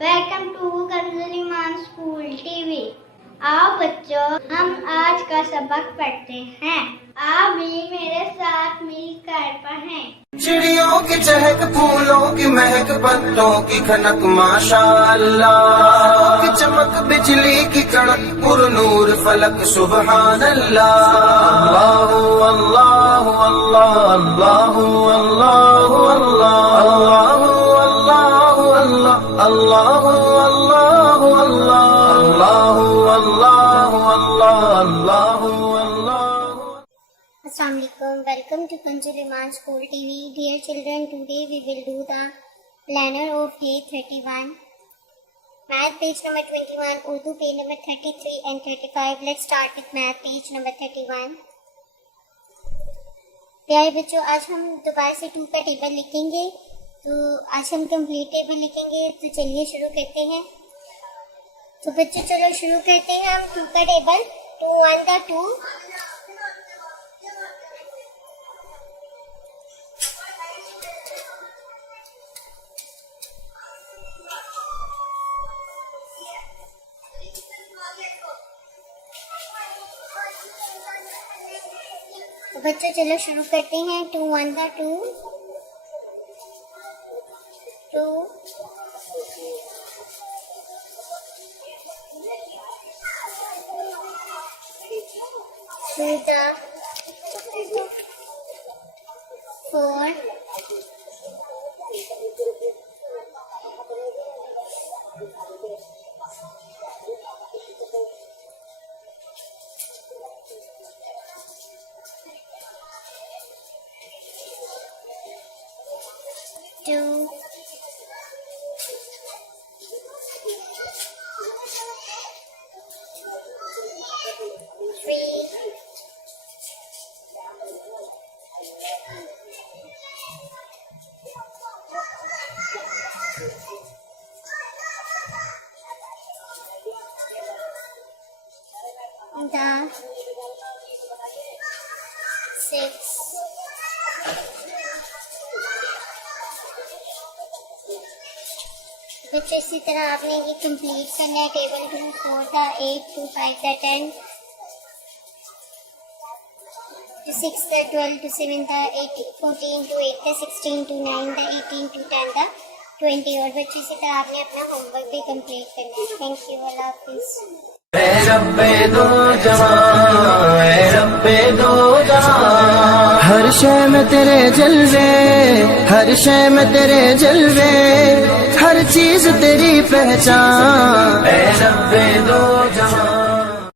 Welcome to Kanz Iman school T وی۔ آؤ بچوں، ہم آج کا سبق پڑھتے ہیں۔ آپ بھی میرے ساتھ مل کر پڑھیں۔ چڑیوں کی چہک، پھولوں کی مہک، پتوں کی کھنک، ماشاء اللہ کی چمک، بجلی کی کڑک، پر نور فلک، سبحان اللہ۔ اللہ اللہ اللہ اللہ اللہ اللہ اللہ اللہ اللہ اللہ اللہ۔ السلام علیکم، welcome to Kanz Iman school T V. Dear children, today we will do the liner of day 31، math page number 21، Urdu page number 33 and 35۔ Let's start with math page number 31۔ پیارے بچوں، آج ہم دوبارہ سے 2 کا ٹیبل لکھیں گے، تو آج ہم کمپلیٹ ٹیبل لکھیں گے، تو چلیے شروع کرتے ہیں۔ تو بچوں چلو شروع کرتے ہیں ہم 2 کا ٹیبل۔ 2 1 دا 2، بچوں چلو شروع کرتے ہیں۔ 2 1 دا 2، 2 2 دا 4، 2 3 دا 6 بچوں اسی طرح آپ نے یہ کمپلیٹ کرنا ہے ٹیبل 2 4 دا 8 2 5 دا 10 2 6 دا 12 2 7 دا 8 14 2 8 دا 16 2 9 دا 18 2 10 دا 20۔ اور بچوں اسی طرح آپ نے اپنا ہوم ورک بھی کمپلیٹ کرنا ہے۔ تھینک یو، اللہ حافظ۔ اے رب دو جہاں، اے رب دو جہاں، ہر شے میں تیرے جلوے، ہر شے میں تیرے جلوے، ہر چیز تیری پہچان۔ اے رب دو